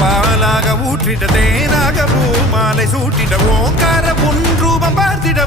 பாலாக ஊற்றிட தேனாக பூ மாலை சூட்டிட ஓங்கார பொன் ரூபம் பார்த்திட